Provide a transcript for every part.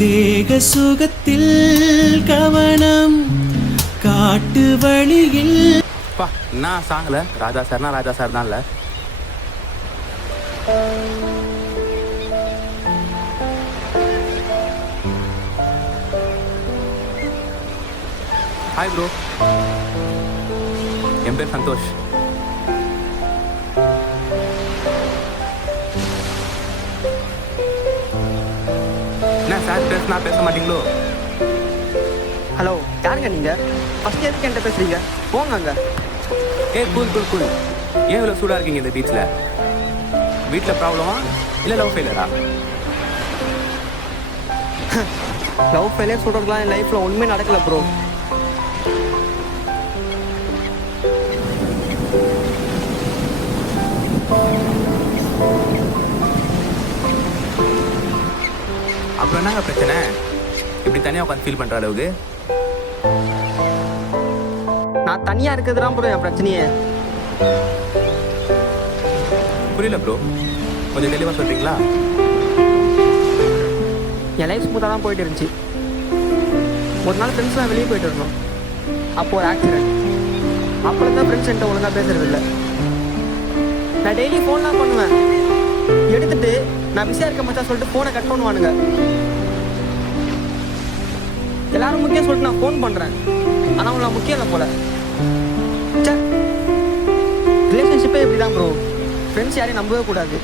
தேக சுகத்தில் கவனம் காட்டு வழியில். என்ன சாங்கல ராஜா சார்னா ராஜா சார் தான். இல்ல ஹாய் ப்ரோ, என் பேர் சந்தோஷ். என்ன சார் பேசுனா பேச மாட்டீங்களோ? ஹலோ, யாருங்க நீங்கள்? ஃபஸ்ட் எதுக்கு என்கிட்ட பேசுகிறீங்க? போங்க அங்கே. கூல். ஏன் இவ்வளோ சூடாக இருக்கீங்க இந்த பீச்சில்? வீட்டில் ப்ராப்ளமா இல்லை லவ் ஃபெயிலரா? லவ் ஃபெயிலியர் சொல்கிறதுலாம் என் லைஃப்பில் ஒன்றுமே நடக்கலை ப்ரோ. அப்புறம் என்னங்க பிரச்சனை? இப்படி தனியாக உட்காந்து ஃபீல் பண்ணுற அளவுக்கு? நான் தனியாக இருக்கிறது தான் ப்ரோ என் பிரச்சனையே. புரியல ப்ரோ, கொஞ்சம் தெளிவாக சொல்கிறீங்களா? என் லைஃப் ஸ்மூத்தாக தான் போயிட்டு இருந்துச்சு. ஒரு நாள் ஃப்ரெண்ட்ஸ்லாம் வெளியே போயிட்டு இருந்தோம். அப்போது ஒரு ஆக்சிடென்ட். அப்புறம் தான் ஃப்ரெண்ட்ஸ் என்கிட்ட ஒழுங்காக பேசுறது இல்லை. நான் டெய்லி ஃபோன்லாம் பண்ணுவேன். எடுத்துட்டு நான் பிஸியாக இருக்க மச்சா சொல்லிட்டு ஃபோனை கட் பண்ணுவானுங்க. எல்லாரும் முக்கியம் சொல்லிட்டு நான் ஃபோன் பண்ணுறேன். ஆனால் அவங்க நான் முக்கியம் இல்லை போல. ரிலேஷன்ஷிப்பே இப்படி தான் ப்ரோ. ஃப்ரெண்ட்ஸ் யாரையும் நம்பவே கூடாது.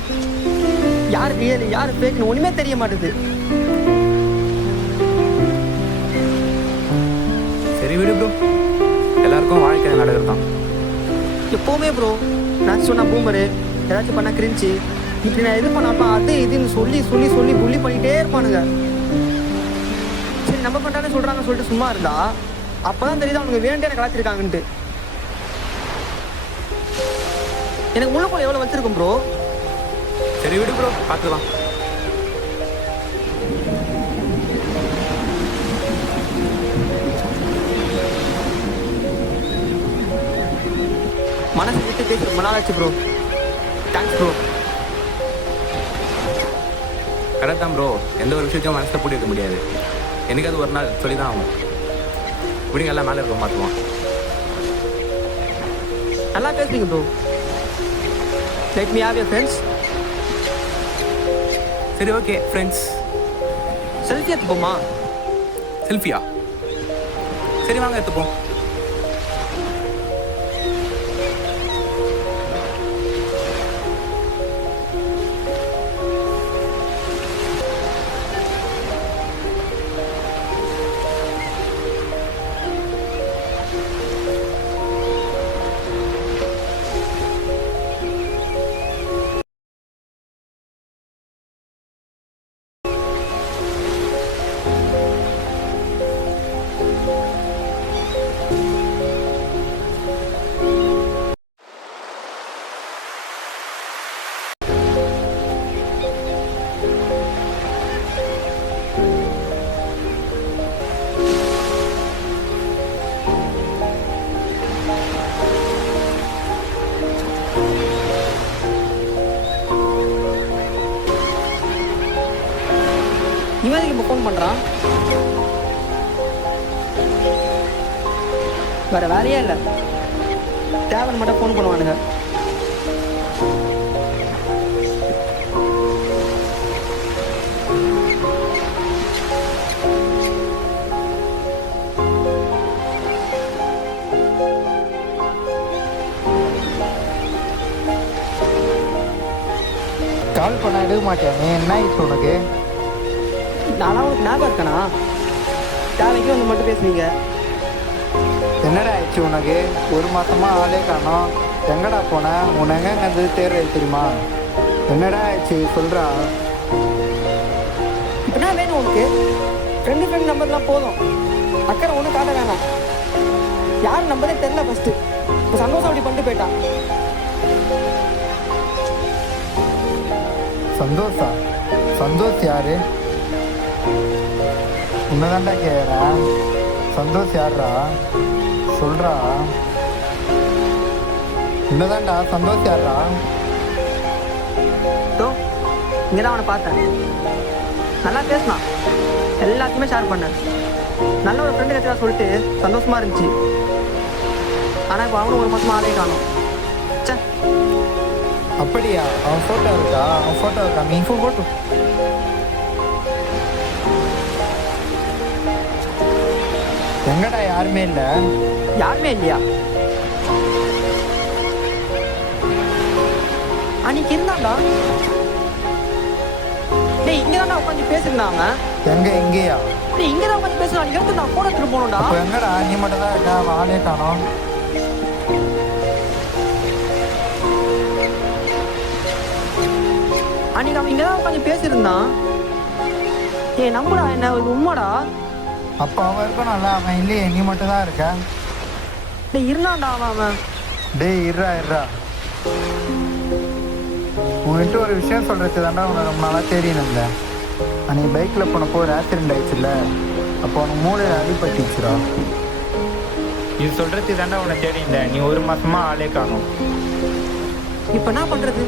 யார் ரியல் யார் ஃபேக்னு ஒன்றுமே தெரிய மாட்டுது. சரி விடு ப்ரோ, எல்லாருக்கும் வாழ்க்கை நடக்கிறது தான். எப்போவுமே ப்ரோ நான் சொன்னால் பூமரு ஏதாச்சும் பண்ணால் கிரிஞ்சு இப்படி நான் எது பண்ணாலும் அது இதுன்னு சொல்லி சொல்லி சொல்லி புள்ளி பண்ணிகிட்டே இருப்பானுங்க. சரி நம்ம பண்ணுறானே சொல்கிறாங்கன்னு சொல்லிட்டு சும்மா இருந்தா அப்போ தான் தெரியுது அவனுங்க வேண்டே எனக்கு கலாச்சிருக்காங்கன்ட்டு. எனக்கு முள்ளுக்குள்ள எவ்வளோ வச்சிருக்கும் ப்ரோ. சரி விடு ப்ரோ, பார்த்துக்கலாம். மனசு விட்டு பேசி ரொம்ப நாள் ஆச்சு ப்ரோ. Thanks bro. கரெக்ட் தான் ப்ரோ, எந்த ஒரு விஷயத்தையும் மனசில் பூட்டி வைக்க முடியாது. எனக்கு அது ஒரு நாள் சொல்லி தான் ஆகும். விடுங்க, எல்லாம் மேலே இருக்க மாற்றுவான். நல்லா பேசுறீங்க bro. Let me have your friends. சரி ஓகே ஃப்ரெண்ட்ஸ். செல்ஃபி எடுத்துப்போமா? செல்ஃபியா? சரி வாங்க எடுத்துப்போம். இவனுக்கு இப்போ ஃபோன் பண்ணுறான். வேற வேலையே இல்லை. தேவன் மட்டும் ஃபோன் பண்ணுவானுங்க. கால் பண்ண எடுக்க மாட்டேன். என்ன ஆயிடுச்சு உனக்கு? நானும் உனக்கு ஞாபகம் இருக்கேனா? தேவைக்கு வந்து மட்டும் பேசுவீங்க. என்னடா ஆயிடுச்சு உனக்கு? ஒரு மாசமா ஆளே காணோம். எங்கடா போன? உன் எங்கங்கிறது தேர்வு தெரியுமா? என்னடா ஆயிடுச்சு சொல்றா. இப்போ என்ன வேணும் உனக்கு? ஃப்ரெண்டு நம்பர்லாம் போதும். அக்கறை ஒன்றும் காட்ட வேணாம். யார் நம்பரே தெரில ஃபஸ்ட்டு. இப்போ சந்தோஷம் அப்படி பண்ணிட்டு போயிட்டான். சந்தோஷா? சந்தோஷ் யாரு? உன்னதாண்டா கேட்குறேன். சந்தோஷ் யாரா சொல்றா. உன்னதாண்டா சந்தோஷ் யாரா? இங்கே தான் அவனை பார்த்தேன். நல்லா பேசினான். எல்லாத்தையுமே ஷேர் பண்ணேன். நல்ல ஒரு ஃப்ரெண்டு கிட்ட சொல்லிட்டு சந்தோஷமா இருந்துச்சு. ஆனால் இப்போ அவனும் ஒரு மாதமாக ஆளே காணும். சே, அப்படியா? அவன் ஃபோட்டோ இருக்கா? அவன் ஃபோட்டோ இருக்கா? மீ ஃபோட்டோ எங்கடா? யாருமே இல்லை. யாருமே இல்லையா? அன்னைக்கு இருந்தான்டா. டேய், இங்கே தான்டா உட்காந்து பேசியிருந்தாங்க. எங்க? இங்கேயா? டேய், இங்கே தான் உட்காந்து பேசுகிறான். இங்கே நான் ஃபோட்டோ எடுத்துட்டு போகணும்டா. இப்போ எங்கடா? நீ மட்டும் தான் இருக்கா? அவன் ஆளே காணோம். அன்னைக்கு அவன் இங்கே தான் உட்காந்து பேசியிருந்தான். ஏய், நம்புடா என்ன, ஒரு உண்மைடா. அப்போ அவன் இருக்கணும்ல, அவன் இல்லையே, நீ மட்டும் தான் இருக்க. டேய், இருந்தான்டா அவன். டேய் இருறா. உன்கிட்ட ஒரு விஷயம் சொல்கிறது தாண்டா உன்னை ரொம்ப நாளாக தேடின்னு இருந்தேன். அன்றைக்கி பைக்கில் போனப்போ ஒரு ஆக்சிடென்ட் ஆயிடுச்சுல்ல, அப்போ அவனுக்கு மூளையில் அடிபட்டுச்சுடா. இது சொல்கிறது தாண்டா உன்னை தேடிந்தேன். நீ ஒரு மாதமாக ஆளே காணும். இப்போ என்ன பண்ணுறது?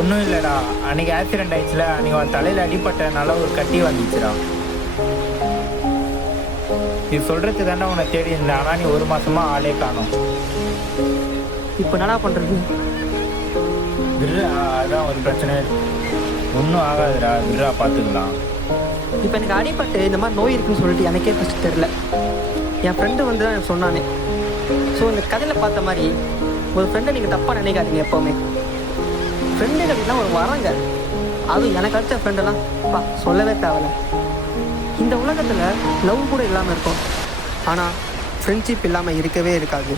ஒன்றும் இல்லைடா, அன்றைக்கி ஆக்சிடென்ட் ஆயிடுச்சுல, அன்றைக்கி அவன் தலையில் அடிபட்டனால ஒரு கட்டி வந்துச்சுடா. இது சொல்கிறது தாண்டா உன்னை தேடி இருந்தேன். ஆனால் நீ ஒரு மாதமாக ஆளே காணும். இப்போ என்னடா பண்ணுறது? விட்றா, அதான் ஒரு பிரச்சனை. ஒன்றும் ஆகாதுடா, விட்றா, பார்த்துக்கலாம். இப்போ எனக்கு அடிபட்டு இந்த மாதிரி நோய் இருக்குன்னு சொல்லிட்டு எனக்கே ஃபஸ்ட்டு தெரில. என் ஃப்ரெண்டு வந்து தான் எனக்கு சொன்னானே. ஸோ இந்த கதையில் பார்த்த மாதிரி ஒரு ஃப்ரெண்டை நீங்கள் தப்பாக நினைக்காதீங்க எப்போவுமே. ஃப்ரெண்டுகள்லாம் ஒரு வரங்க. அதுவும் எனக்கு அடித்த ஃப்ரெண்டெல்லாம் சொல்லவே தேவையில்ல. இந்த உலகத்தில் லவ் கூட இல்லாமல் இருக்கும், ஆனால் ஃப்ரெண்ட்ஷிப் இல்லாமல் இருக்கவே இருக்காது.